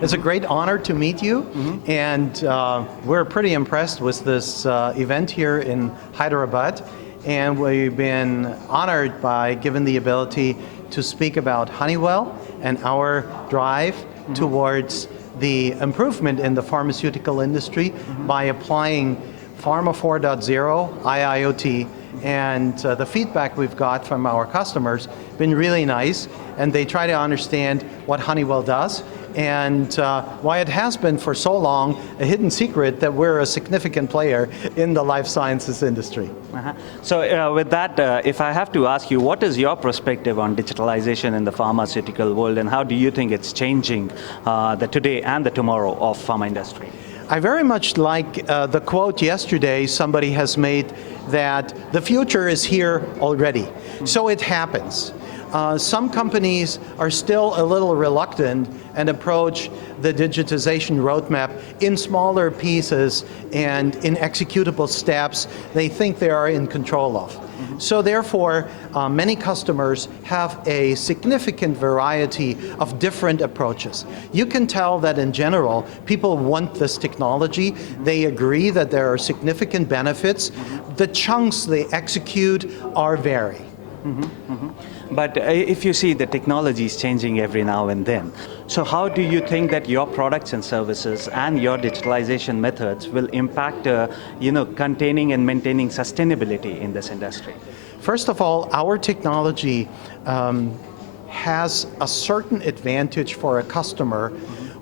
It's a great honor to meet you, and we're pretty impressed with this event here in Hyderabad, and we've been honored by given the ability to speak about Honeywell and our drive towards the improvement in the pharmaceutical industry by applying Pharma 4.0, IIoT, and the feedback we've got from our customers been really nice, and they try to understand what Honeywell does and why it has been for so long a hidden secret that we're a significant player in the life sciences industry. So with that, if I have to ask you, what is your perspective on digitalization in the pharmaceutical world, and how do you think it's changing the today and the tomorrow of pharma industry? I very much like the quote yesterday somebody has made that the future is here already. So it happens. Some companies are still a little reluctant and approach the digitization roadmap in smaller pieces and in executable steps they think they are in control of. So therefore, many customers have a significant variety of different approaches. You can tell that in general, people want this technology. They agree that there are significant benefits. The chunks they execute are vary. But if you see the technology is changing every now and then, so how do you think that your products and services and your digitalization methods will impact containing and maintaining sustainability in this industry? First of all, our technology has a certain advantage for a customer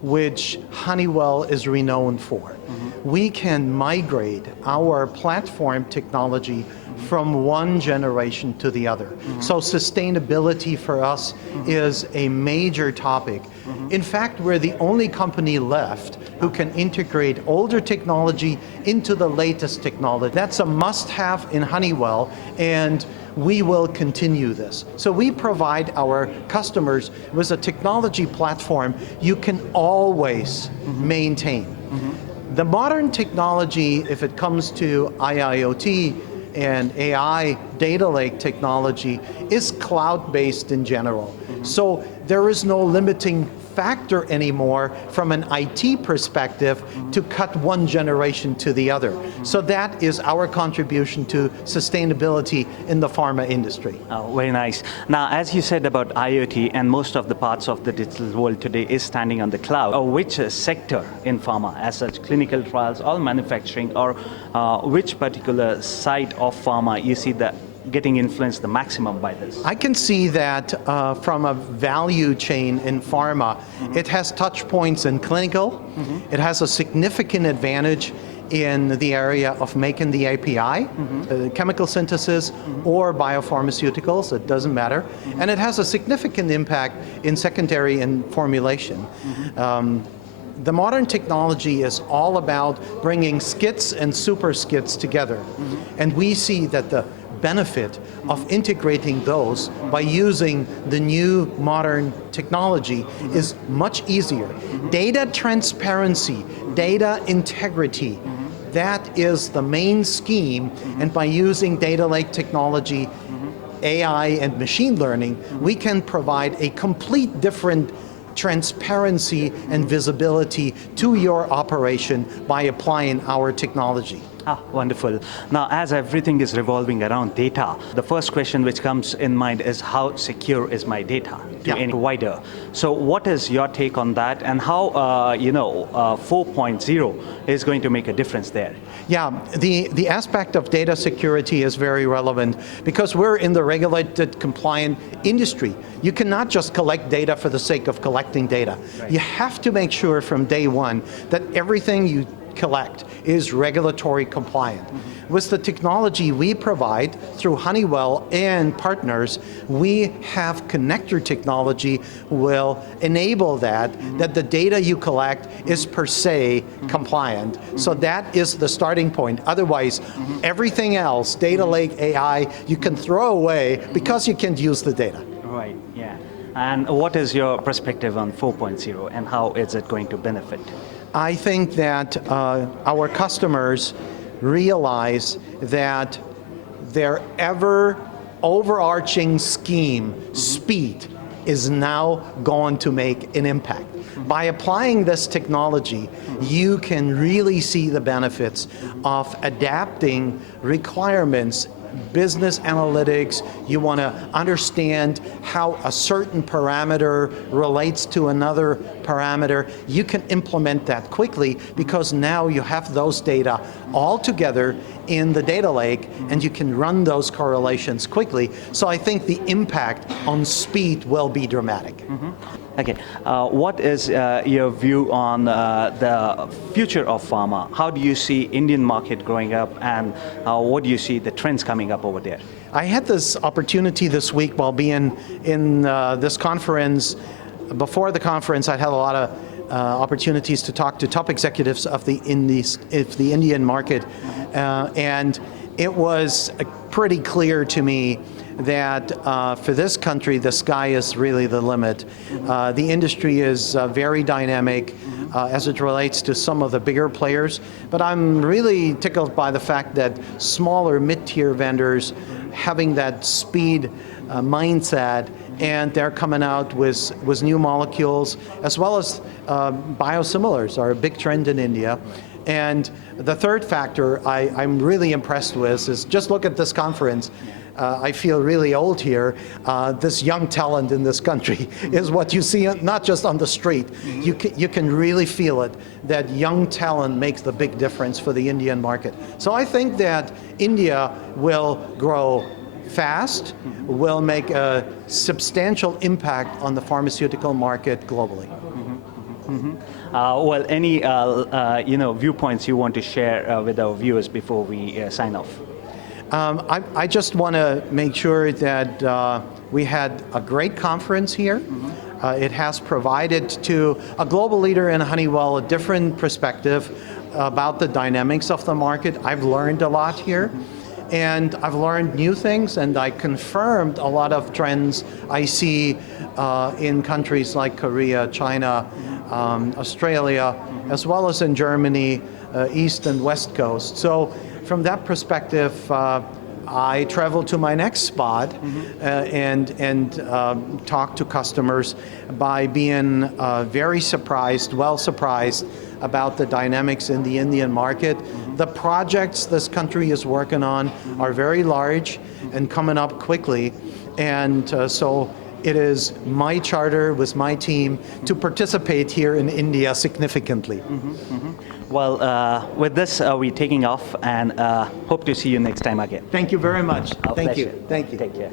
which Honeywell is renowned for. We can migrate our platform technology from one generation to the other. So sustainability for us is a major topic. In fact, we're the only company left who can integrate older technology into the latest technology. That's a must-have in Honeywell, and we will continue this. So we provide our customers with a technology platform you can always maintain. The modern technology, if it comes to IIoT and AI data lake technology, is cloud-based in general. So there is no limiting factor anymore from an IT perspective to cut one generation to the other. So that is our contribution to sustainability in the pharma industry. Oh, very nice. Now, as you said about IoT, and most of the parts of the digital world today is standing on the cloud, which sector in pharma, as such, clinical trials or manufacturing, or which particular site of pharma you see that getting influenced the maximum by this? I can see that from a value chain in pharma, it has touch points in clinical, it has a significant advantage in the area of making the API, chemical synthesis, or biopharmaceuticals, it doesn't matter, and it has a significant impact in secondary and formulation. The modern technology is all about bringing skits and super skits together, and we see that the benefit of integrating those by using the new modern technology is much easier. Data transparency, data integrity, that is the main scheme, and by using data lake technology, AI and machine learning, we can provide a complete different transparency and visibility to your operation by applying our technology. Ah, wonderful. Now, as everything is revolving around data, the first question which comes in mind is how secure is my data to any provider? So what is your take on that, and how 4.0 is going to make a difference there? Yeah, the aspect of data security is very relevant because we're in the regulated compliant industry. You cannot just collect data for the sake of collecting data. Right. You have to make sure from day one that everything you collect is regulatory compliant. With the technology we provide through Honeywell and partners, we have connector technology will enable that the data you collect is per se compliant. So that is the starting point. Otherwise, everything else, data lake, AI, you can throw away because you can't use the data. Right, yeah. And what is your perspective on 4.0 and how is it going to benefit? I think that our customers realize that their ever overarching scheme, speed, is now going to make an impact. By applying this technology, you can really see the benefits of adapting requirements, business analytics. You want to understand how a certain parameter relates to another parameter. You can implement that quickly because now you have those data all together in the data lake and you can run those correlations quickly. So I think the impact on speed will be dramatic. Okay, what is your view on the future of pharma? How do you see Indian market growing up, and what do you see the trends coming up over there? I had this opportunity this week while being in this conference. Before the conference, I had a lot of opportunities to talk to top executives of the Indian market, and it was pretty clear to me that for this country, the sky is really the limit. The industry is very dynamic as it relates to some of the bigger players, but I'm really tickled by the fact that smaller mid-tier vendors having that speed mindset, and they're coming out with new molecules, as well as biosimilars are a big trend in India. And the third factor I'm really impressed with is just look at this conference. I feel really old here. This young talent in this country is what you see not just on the street. You can really feel it, that young talent makes the big difference for the Indian market. So I think that India will grow fast, will make a substantial impact on the pharmaceutical market globally. Well, any viewpoints you want to share with our viewers before we sign off? I just want to make sure that we had a great conference here. It has provided to a global leader in Honeywell a different perspective about the dynamics of the market. I've learned a lot here. And I've learned new things, and I confirmed a lot of trends I see in countries like Korea, China, Australia, as well as in Germany, East and West Coast. So from that perspective, I travel to my next spot and talk to customers by being very surprised, well surprised about the dynamics in the Indian market. The projects this country is working on are very large and coming up quickly, and so it is my charter with my team to participate here in India significantly. Well, with this, we're taking off, and hope to see you next time again. Thank you very much. Our Thank pleasure. you. Thank you. Take care.